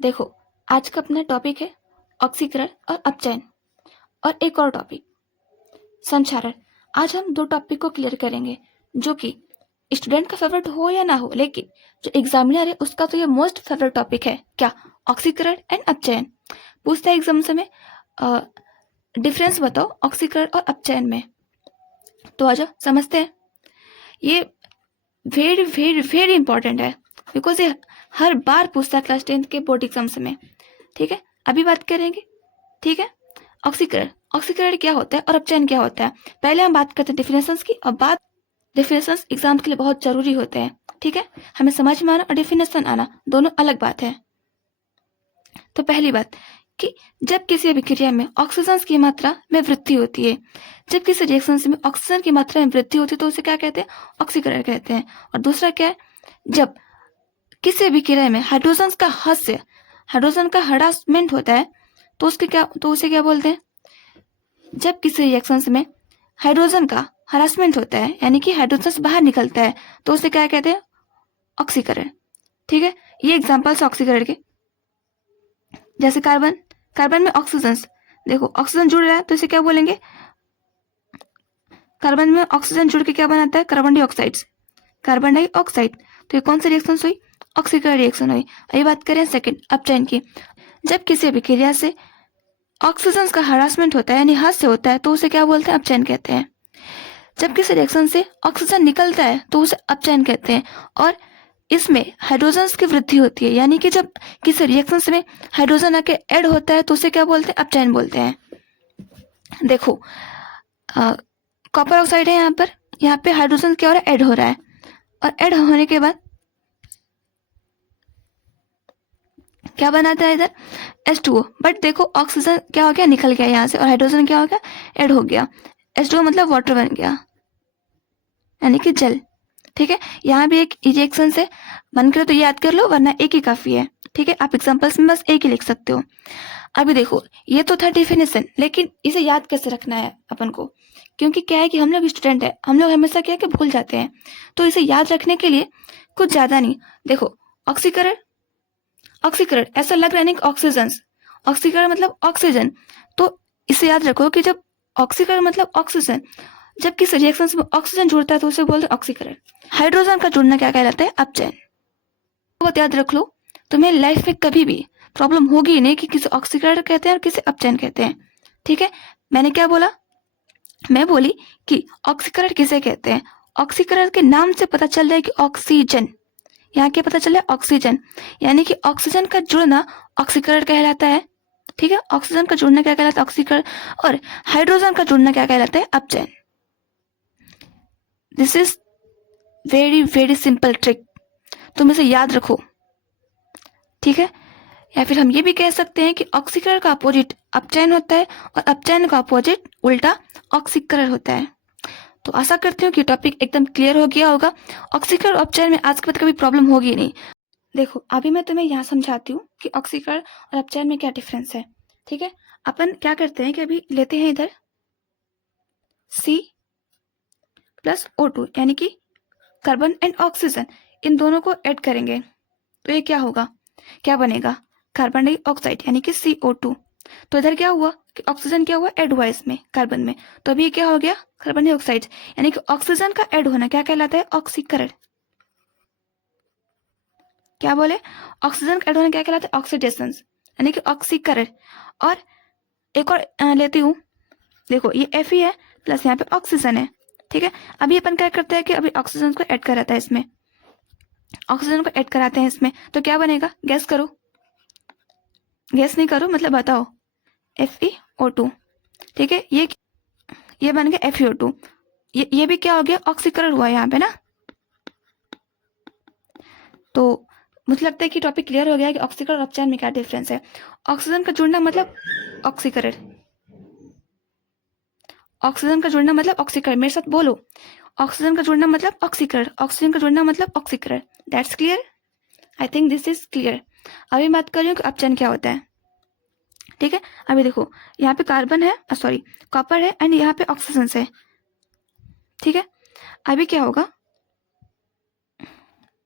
देखो, आज का अपना टॉपिक है ऑक्सीकरण और अपचयन और एक और टॉपिक संचारण। आज हम दो टॉपिक को क्लियर करेंगे जो कि स्टूडेंट का फेवरेट हो या ना हो, लेकिन जो एग्जामिनर है उसका तो ये मोस्ट फेवरेट टॉपिक है। क्या? ऑक्सीकरण एंड अपचयन। पूछता है एग्जाम से में डिफरेंस बताओ ऑक्सीकरण और अपचयन में। तो आजा समझते हैं। ये वेरी वेरी वेरी इंपॉर्टेंट है बिकॉज ये हर बार पूछता है क्लास 10th के बोर्ड एग्जाम्स में। ठीक है, अभी बात करेंगे। ठीक है, ऑक्सीकरण ऑक्सीकरण क्या होता है और अपचयन क्या होता है। पहले हम बात करते हैं डिफिनेशंस की और बात डिफिनेशंस एग्जाम के लिए बहुत जरूरी होते हैं। ठीक है, हमें समझ में आना और डिफिनेशन आना दोनों अलग बात है। तो पहली बात कि जब किसी अभिक्रिया में ऑक्सीजन की मात्रा में वृद्धि होती है, जब किसी रिएक्शन में ऑक्सीजन की मात्रा में वृद्धि होती है तो उसे क्या कहते हैं? ऑक्सीकरण कहते हैं। और दूसरा क्या है? जब किसी अभिक्रिया में हाइड्रोजन का हरासमेंट होता है तो उसे क्या बोलते हैं? जब किसी रिएक्शन में हाइड्रोजन का हरासमेंट होता है यानी कि हाइड्रोजन बाहर निकलता है तो उसे क्या कहते हैं? ऑक्सीकरण। ठीक है, ये एग्जांपल्स ऑक्सीकरण के। जैसे कार्बन में ऑक्सीजन, देखो ऑक्सीजन जुड़ रहा है तो इसे क्या बोलेंगे? कार्बन में ऑक्सीजन जुड़ के क्या बनाता है? Carbon dioxide. तो ये कौन सी रिएक्शन हुई? ऑक्सीकरण रिएक्शन हुई। अभी बात करें सेकंड अपचयन की। जब किसी अभिक्रिया से ऑक्सीजन का हरासमेंट होता है यानी हाथ से होता है तो उसे क्या बोलते हैं? अपचयन कहते हैं। जब किसी रिएक्शन से ऑक्सीजन निकलता है तो उसे अपचयन कहते हैं। और इसमें हाइड्रोजन की वृद्धि होती है यानी कि जब किसी रिएक्शन में हाइड्रोजन आके ऐड होता है तो उसे क्या बोलते हैं? अपचयन बोलते हैं। देखो कॉपर ऑक्साइड है, यहाँ पे हाइड्रोजन क्या हो रहा है? ऐड हो रहा है। और ऐड होने के बाद क्या बनाता है इधर? H2O। बट देखो ऑक्सीजन क्या हो गया? निकल गया यहाँ से और हाइड्रोजन क्या हो गया? ऐड हो गया। H2O मतलब वाटर बन गया यानी कि जल। ठीक है, यहाँ भी एक रिएक्शन से मन करे तो याद कर लो वरना एक ही काफी है। ठीक है, आप एग्जांपल्स में बस एक ही लिख सकते हो। अभी देखो ये तो था डिफिनेशन, लेकिन इसे याद कैसे रखना है अपन को? क्योंकि क्या है कि हम लोग स्टूडेंट है, हम लोग हमेशा क्या है कि भूल जाते हैं। तो इसे याद रखने के लिए कुछ ज्यादा नहीं। देखो ऑक्सीकरण ऑक्सीकरण ऐसा लग रहा है नहीं ऑक्सीजन, ऑक्सीकरण मतलब ऑक्सीजन। तो इसे याद रखो कि जब ऑक्सीकरण मतलब ऑक्सीजन, जब किसी रिएक्शन में ऑक्सीजन जुड़ता है तो उसे बोलते हैं ऑक्सीकरण। हाइड्रोजन का जुड़ना क्या कहलाता है? अपचयन। बहुत याद रख लो, तुम्हें लाइफ में कभी भी प्रॉब्लम होगी नहीं कि किसे ऑक्सीकरण कहते हैं और किसे अपचयन कहते हैं। ठीक है, मैंने क्या बोला? मैं बोली कि ऑक्सीकरण किसे कहते हैं। ऑक्सीकरण के नाम से पता चल रहा है कि ऑक्सीजन, यहाँ क्या पता चला? ऑक्सीजन, यानी कि ऑक्सीजन का जुड़ना ऑक्सीकरण कहलाता है। ठीक है, ऑक्सीजन का जुड़ना क्या कहलाता है? ऑक्सीकरण। और हाइड्रोजन का जुड़ना क्या कहलाता है? अपचयन। This is very very simple trick, तुम इसे याद रखो। ठीक है, या फिर हम ये भी कह सकते हैं कि ऑक्सीकरण का अपोजिट अपचयन होता है और अपचयन का अपोजिट उल्टा ऑक्सीकरण होता है। तो आशा करती हूँ कि टॉपिक एकदम क्लियर हो गया होगा। ऑक्सीकरण और अपचयन में आज के बाद कभी प्रॉब्लम होगी नहीं। देखो अभी मैं तुम्हें यहाँ समझाती हूँ कि ऑक्सीकरण और अपचयन में क्या डिफरेंस है। ठीक है, अपन क्या करते हैं कि अभी लेते हैं इधर C+O2 यानी कि कार्बन एंड ऑक्सीजन, इन दोनों को ऐड करेंगे तो ये क्या होगा? क्या बनेगा? कार्बन डाइऑक्साइड यानी कि CO2। तो इधर क्या हुआ कि ऑक्सीजन क्या हुआ? ऐड हुआ इसमें कार्बन में, तो अभी क्या हो गया? Carbon dioxide. यानी कि ऑक्सीजन का ऐड होना क्या कहलाता है? ऑक्सीकरण। क्या बोले? ऑक्सीजन का ऐड होना क्या कहलाता है? ऑक्सीडेशन यानी कि ऑक्सीकरण। और एक और लेती हूँ, देखो ये Fe है प्लस यहाँ पे ऑक्सीजन है। ठीक है, अभी अपन क्या करते हैं कि अभी ऑक्सीजन को ऐड कराता है इसमें, ऑक्सीजन को ऐड कराते हैं इसमें, तो क्या बनेगा? गैस करो, गैस नहीं करो मतलब बताओ। FeO2। ठीक है, ये बन गया FeO2। ये भी क्या हो गया? ऑक्सीकरण हुआ यहाँ पे ना। तो मुझे लगता है कि टॉपिक क्लियर हो गया कि ऑक्सीकरण और अपचयन में क्या डिफरेंस है। ऑक्सीजन का जुड़ना मतलब ऑक्सीकरण, ऑक्सीजन का जुड़ना मतलब ऑक्सीकरण। मेरे साथ बोलो, ऑक्सीजन का जुड़ना मतलब ऑक्सीकरण, ऑक्सीजन का जुड़ना मतलब ऑक्सीकरण। That's clear? I think this is clear. अभी बात कर रही हूँ कि अपचयन क्या होता है। ठीक है, अभी देखो यहाँ पे कार्बन है, सॉरी कॉपर है एंड यहाँ पे ऑक्सीजन है। ठीक है, अभी क्या होगा?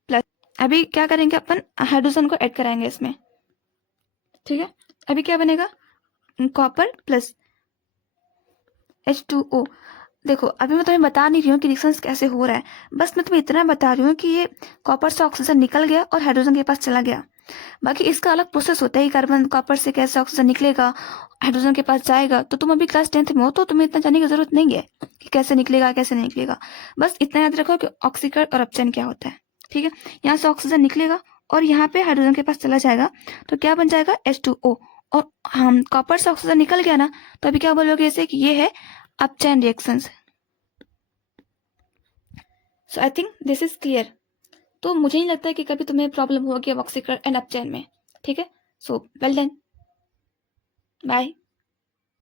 प्लस अभी क्या करेंगे अपन? हाइड्रोजन को ऐड कराएंगे इसमें। ठीक है, अभी क्या बनेगा, कॉपर प्लस H2O। देखो अभी मैं तुम्हें बता नहीं रही हूँ कि रिएक्शन कैसे हो रहा है, बस मैं तुम्हें इतना बता रही हूँ कि ये कॉपर से ऑक्सीजन निकल गया और हाइड्रोजन के पास चला गया। बाकी इसका अलग प्रोसेस होता है, कार्बन कॉपर से कैसे ऑक्सीजन निकलेगा, हाइड्रोजन के पास जाएगा, तो तुम अभी क्लास 10th में हो तो तुम्हें इतना जानने की जरूरत नहीं है कि कैसे निकलेगा कैसे नहीं निकलेगा। बस इतना याद रखो कि ऑक्सीकरण और अपचयन क्या होता है। ठीक है, यहाँ से ऑक्सीजन निकलेगा और यहाँ पे हाइड्रोजन के पास चला जाएगा, तो क्या बन जाएगा H2O। और हम कॉपर से ऑक्सीजन निकल गया ना, तो अभी क्या बोलोगे इसे कि ये है अपचयन reactions. So I think this is clear. तो मुझे नहीं लगता है कि कभी तुम्हें प्रॉब्लम होगी ऑक्सीकरण एंड अपचयन में। ठीक है, सो वेल डन, बाय।